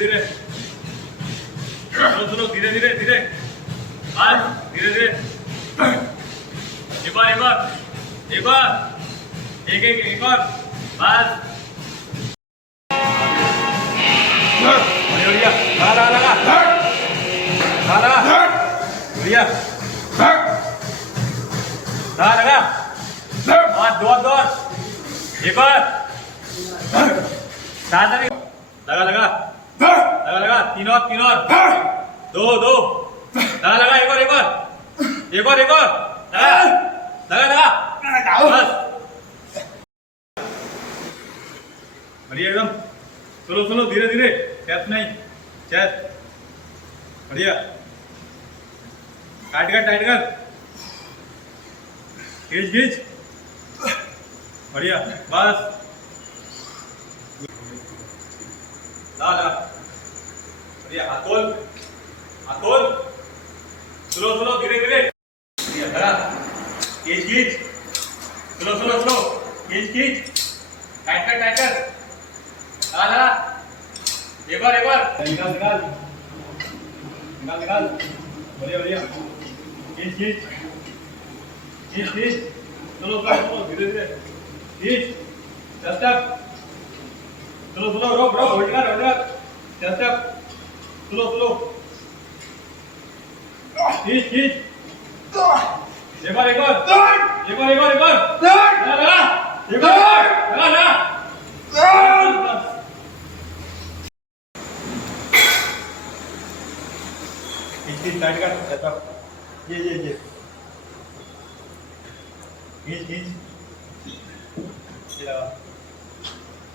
धीरे सुनो धीरे धीरे धीरे बस धीरे धीरे एक बार एक बार बस बढ़िया लगा लगा लगा लगा बढ़िया लगा दो एक बार लगा लगा लगा लगा तीन और दो लगा लगा एक और लगा लगा लगा बस बढ़िया एकदम सुनो धीरे धीरे चैप नहीं चैप बढ़िया टाइट कर खींच बढ़िया बस ला बढ़िया हाथ खोल स्लो धीरे धीरे बढ़िया खींच स्लो खींच टाइट कर ला एक बार निकाल बढ़िया खींच स्लो धीरे धीरे खींच स्टेप स्लो रोक होल्ड कर स्टेप स्लो खींच एक बार लगा टाइट कर सेटअप ये खींच लगा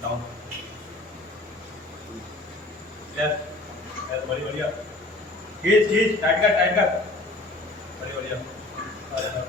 डाउन बढ़िया खींच टाइट कर बढ़िया